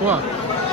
Ó.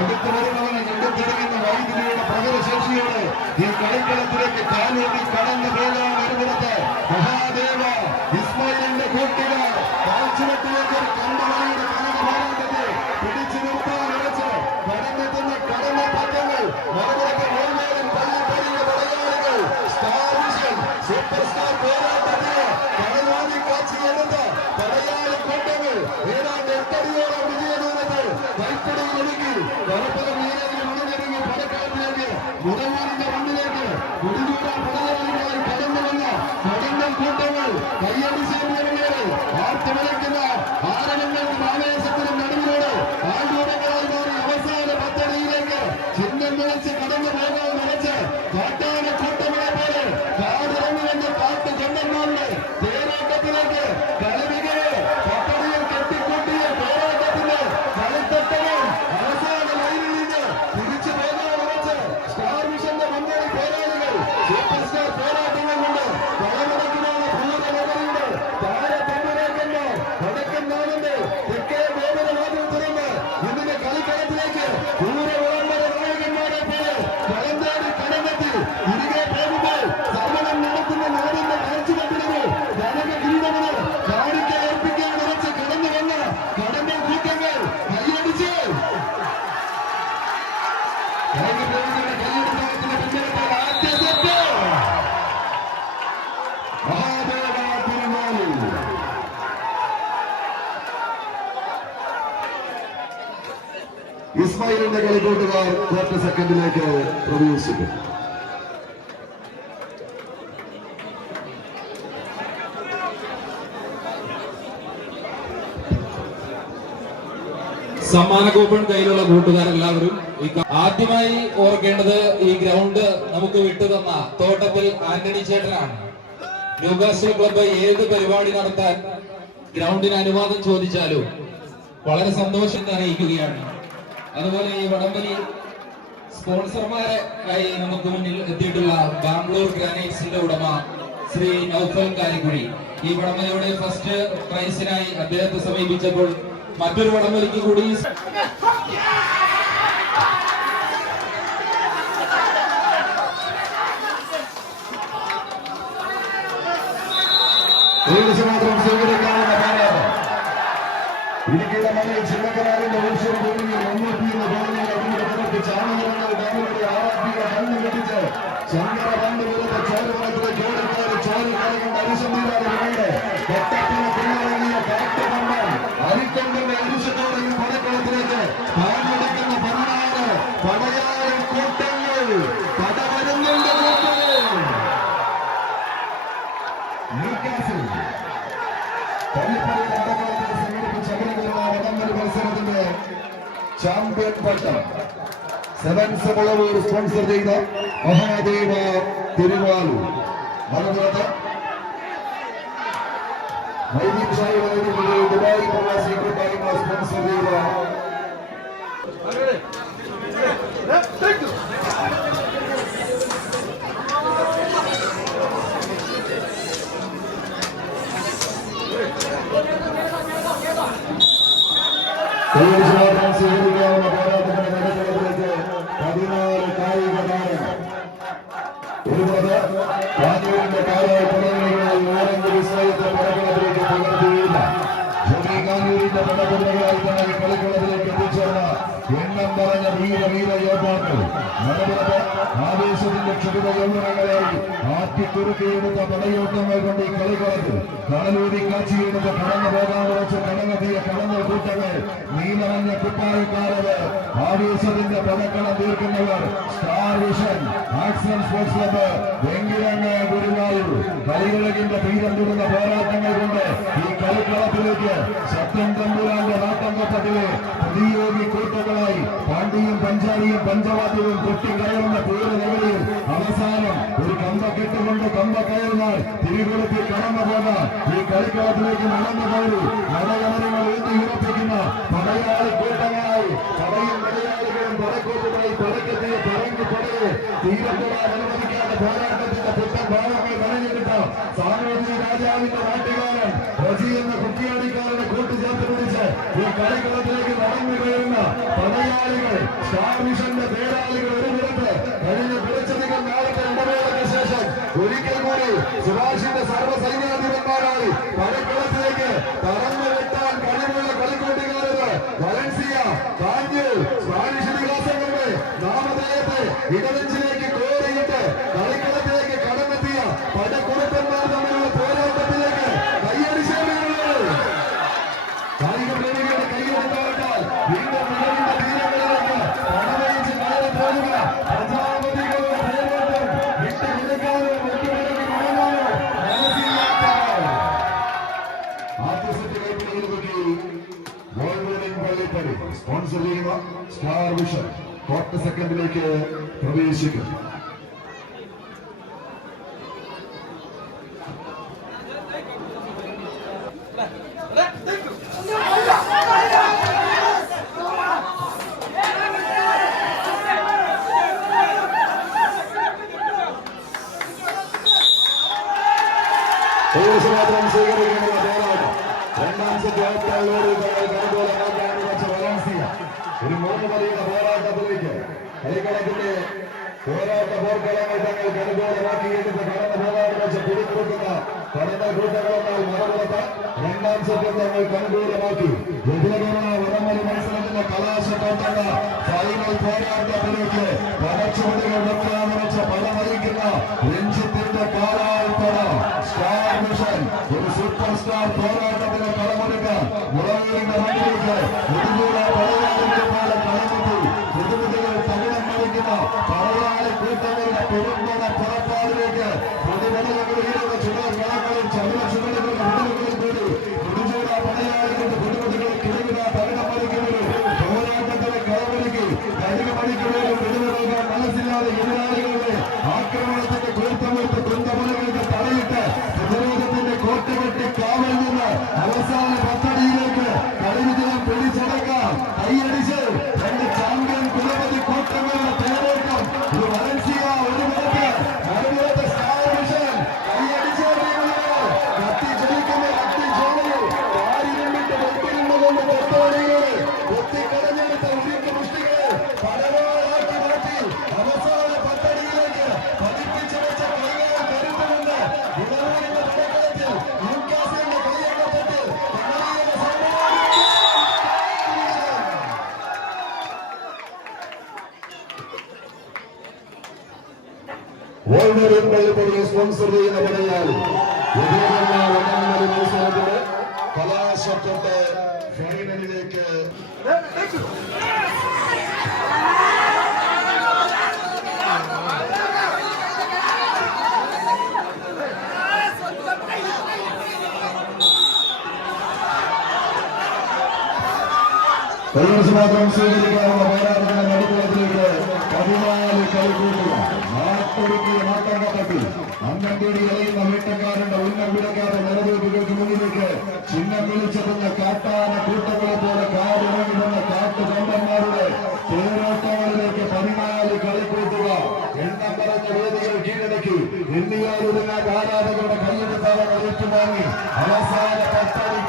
അടുത്ത് വരുന്നവന് ഞെട്ടിത്തിരിക്കുന്ന വൈദ്യുതിയുടെ പ്രകടശേഷിയോടെ ഈ കളിക്കളത്തിലേക്ക് കാലൂട്ടി കടന്നു പോകാൻ ഒരുപുറത്ത് മഹാദേവ ഇസ്മായിലിന്റെ കൂട്ടുകാർ കാൽച്ചുവട്ടിലേക്ക് ഒരു കമ്പനിയുടെ ചിഹ്നം ഇസ്മായിലിന്റെ കളിക്കൂട്ടുകാർ ക്വാർട്ടർ സെക്കൻഡിലേക്ക് പ്രവേശിക്കും. സമ്മാന കൂപ്പൺ കയ്യിലുള്ള കൂട്ടുകാരെല്ലാവരും ആദ്യമായി ഓർക്കേണ്ടത് ഈ ഗ്രൗണ്ട് നമുക്ക് വിട്ടുതന്ന തോട്ടത്തിൽ ആന്റണി ചേട്ടനാണ്. ന്യൂകാസ്റ്റൽ ക്ലബ്ബ് ഏത് പരിപാടി നടത്താൻ ഗ്രൗണ്ടിന് അനുവാദം ചോദിച്ചാലും വളരെ സന്തോഷം അറിയിക്കുകയാണ്. അതുപോലെ ഈ വടംവലി സ്പോൺസർമാരെ ആയി നമുക്ക് മുന്നിൽ എത്തിയിട്ടുള്ള ബാംഗ്ലൂർ ഗ്രാനൈറ്റ്സിന്റെ ഉടമ ശ്രീ നൌഫൽ കാലിക്കുഴി ഈ വടംവലിയുടെ ഫസ്റ്റ് പ്രൈസിനായി അദ്ദേഹത്തെ സമീപിച്ചപ്പോൾ മറ്റൊരു വടംവലിക്ക് കൂടി മാത്രം പോരാട്ടം മണ്ണിൽ ചിന്നക്കനാലിന്റെ ഉത്സവ ഭൂമിയിൽ പറഞ്ഞ അതിന്റെ പുറത്ത് ചാണകങ്ങൾ ഡാമിലൂടെ ആറാത്മിക കണ്ണു കെട്ടിച്ച് ശങ്കര പണ്ട് മുതൽ ചോരവനത്തിലെ ജോലിക്കാർ ചോരക്കാരങ്ങളുടെ അരിശന്തീരാണ് വേണ്ട കട്ടപ്പിന് പിന്നിറങ്ങിയ കാട്ടുപമ്പൻ അരിക്കൊണ്ടിന്റെ അരിശത്തോടെ പടക്കളത്തിലേക്ക് പതിനാറ് കൂട്ടങ്ങൾ ന്യൂകാസിൽ മത്സരത്തിന്റെ ചാമ്പ്യൻ പട്ടം. സെവൻസ് മുളവൂർ സ്പോൺസർ ചെയ്ത മഹാദേവ തിരുവാലൂർ ഷായി ദുബായ് പ്രവാസി കൂട്ടായ്മ സ്പോൺസർ ചെയ്ത ആറ്റിക്കുറുക്കിയെടുത്ത പടയോട്ടങ്ങൾ കൊണ്ട് ഈ കളിക്കളത്തിൽ കടലൂരി കാച്ചിയെടുത്ത് കടന്നു പോകാൻ വെച്ച് കടന്നെത്തിയ കടന്ന കൂട്ടങ്ങൾ. നീലമഞ്ഞ കുപ്പായിക്കാരത് ആവേശത്തിന്റെ പടക്കളം തീർക്കുന്നവർ Star Vision Action Sports Club വെങ്കിരങ്ങ് Guruvayur. കളികളകിന്റെ തീരം തൊടുന്ന പോരാട്ടങ്ങൾ കൊണ്ട് ഈ കളിക്കളത്തിലേക്ക് സത്യം തമ്പുരാന്റെ നാട്ടംഗപ്പത്തിലെ പ്രതിയോഗി കൂട്ടങ്ങളായി പാണ്ഡിയും പഞ്ചാരിയും പഞ്ചവാദ്യവും കൊട്ടിക്കയറുന്ന പൂര നഗരിയിൽ അവസാനം ഒരു കമ്പ കെട്ടുകൊണ്ട് കമ്പ കയറിനാൽ തിരികൊളുത്തി കടന്നു പോകാൻ ഈ കളിക്കളത്തിലേക്ക് നടന്നു പോയി നടകമരങ്ങൾ ഊന്നി ഉറപ്പിക്കുന്ന പടയാളി കൂട്ടങ്ങളായി പടയും പടയാളികളും പടക്കൂട്ടുമായി പടക്കെത്തിയ പറങ്ങി പടയെ തീരപ്പെടാൻ അനുവദിക്കാത്ത പോരാട്ടത്തിന്റെ പുത്തൻ ഭാവങ്ങൾ കണഞ്ഞെടുത്ത സാമൂതിരി രാജാവിന്റെ നാട്ടുകാരൻ റജി എന്ന കുട്ടിയാടിക്കാരനെ കൂട്ടുചേർത്ത് പിടിച്ച് ഈ കളിക്കളത്തിലേക്ക് നടന്നു കയറുന്ന പടയാളികൾ സ്റ്റാർ മിഷന്റെ പ്രവേശിക്കും. മാത്രം സ്വീകരിക്കേണ്ട പോരാട്ടം രണ്ടാം സെറ്റ് ഒരു മൂന്ന് മതിയുടെ പോരാട്ടത്തിലേക്ക്. കളിക്കളത്തിന്റെ പോരാട്ട പോർക്കളങ്ങൾ തങ്ങൾ കനുകൂലമാക്കിയെടുത്ത് കടന്നു പോകാൻ വെച്ച് പിടികൊടുക്കുന്ന കടന്ന കൂട്ടങ്ങളെന്നാൽ മറുപുറത്ത് രണ്ടാം സെറ്റ് തങ്ങൾ അനുകൂലമാക്കി എതിരകരണ വടംവലി മത്സരത്തിന്റെ കലാശത്തോട്ടുള്ള ഫൈനൽ പോരാട്ടത്തിലേക്ക് പടച്ചുവടികൾ വെക്കാൻ വെച്ച് പല നയിക്കുന്ന രഞ്ജിത്തിന്റെ കാലാൾപ്പട സ്റ്റാർ മിഷൻ ഒരു സൂപ്പർ സ്റ്റാർ പോരാട്ടത്തിന് കളമൊരുക്കാൻ മുളകളിന്റെ മണ്ണിലേക്ക് ഇതുകൂടെ പടയാളിന്റെ പോലെ കളമെത്തി பெரும்பாலான பரப்பாடுகளுக்கு பதிவடைந்த சுடர் மரங்களின் சதுர சுடர்கள் വോൾവറിൻ പള്ളിപ്പടിയെ സ്പോൺസർ ചെയ്യുന്ന പടയാളി എതിരെയുള്ള വടംവലി മത്സരത്തിന്റെ കലാശത്തൊട്ട് ഫൈനലിലേക്ക്. കൈവശം മാത്രം സ്വീകരിക്കാവുന്ന പോരാട്ടത്തിന്റെ നടുക്കുളത്തിലേക്ക് പതിനാല് കളിക്കൂട്ടുക നാട്ടൊടുക്കിയ നാട്ടങ്കപ്പട്ടി അന്നംപേടി എറിയുന്ന വേട്ടക്കാരന്റെ ഉന്നം വിലക്കാത്ത നിലനിൽപ്പുകൾക്ക് മുന്നിലേക്ക് ചിഹ്നം വിളിച്ചതെന്ന കാട്ടാന കൂട്ടങ്ങളെ പോലെ കാടിറങ്ങി വന്ന കാട്ടുകമ്പന്മാരുടെ തേരോട്ടങ്ങളിലേക്ക് പതിനാല് കളിക്കൂട്ടുക എണ്ണം പറഞ്ഞ വേദികൾ കീഴടക്കി ഇന്ത്യയിലുള്ള ആരാധകരുടെ കയ്യെടുത്താണ് ഏറ്റുവാങ്ങി അവസാന പത്താടി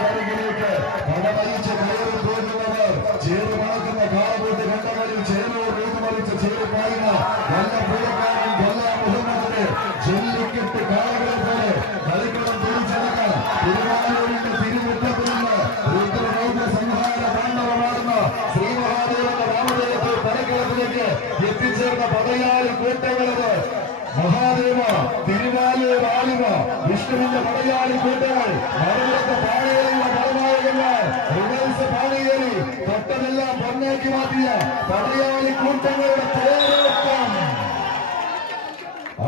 വിഷ്ണുവിന്റെ പടയാളി കൂട്ടങ്ങൾ മറുപുറത്ത് പാണിയേറിയുള്ള പടനായകന്മാർ റിവേഴ്സ് പാണിയേറി തൊട്ടതെല്ലാം പൊന്നേക്ക് മാറ്റിയ പടയാളി കൂട്ടങ്ങളുടെ തേരോട്ടം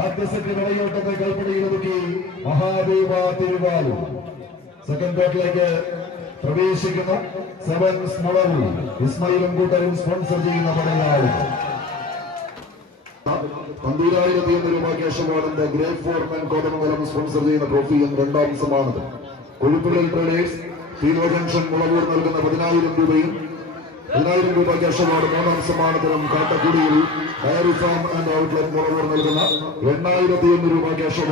ആദ്യ സെറ്റ് ഒതുക്കി മഹാദേവ തിരുവാലു സെക്കൻഡ് കോട്ടിലേക്ക് പ്രവേശിക്കുന്നു. സെവൻ സ്മോളർ ഇസ്മയിലും കൂട്ടരും സ്പോൺസർ ചെയ്യുന്ന പടയാളി. പന്തിരായിരത്തി ഒന്ന് രൂപ അവാർഡിന്റെ ഗ്രേറ്റ് ഫോർമാൻ കോതമംഗലം സ്പോൺസർ ചെയ്യുന്ന ട്രോഫിയും രണ്ടാം സമ്മാനത് കൊഴുപ്പുഴൽ ട്രേഡേഴ്സ് തീരോ ജംഗ്ഷൻ മുളവൂർ നൽകുന്ന പതിനായിരം രൂപയും പതിനായിരം രൂപ ക്യാഷ് അവാർഡ് മൂന്നാം സമ്മാനത്തിനും കാട്ടക്കുടിയിൽ. Dairy farm and outlet Mulavoor നൽകുന്ന എണ്ണായിരത്തി ഒന്ന് രൂപ ക്യാഷ്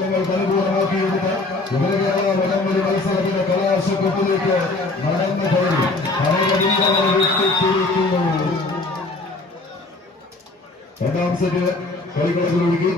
നിങ്ങൾ പരിപൂർണമാക്കിയെടുത്ത ഉപരികേരള വടംവലി മത്സരത്തിന്റെ കലാശക്കൊപ്പിലേക്ക് നടന്നു വിട്ടിട്ടിരിക്കുന്നു രണ്ടാം സെറ്റ് കളിക്കളത്തിൽ ഒഴുകി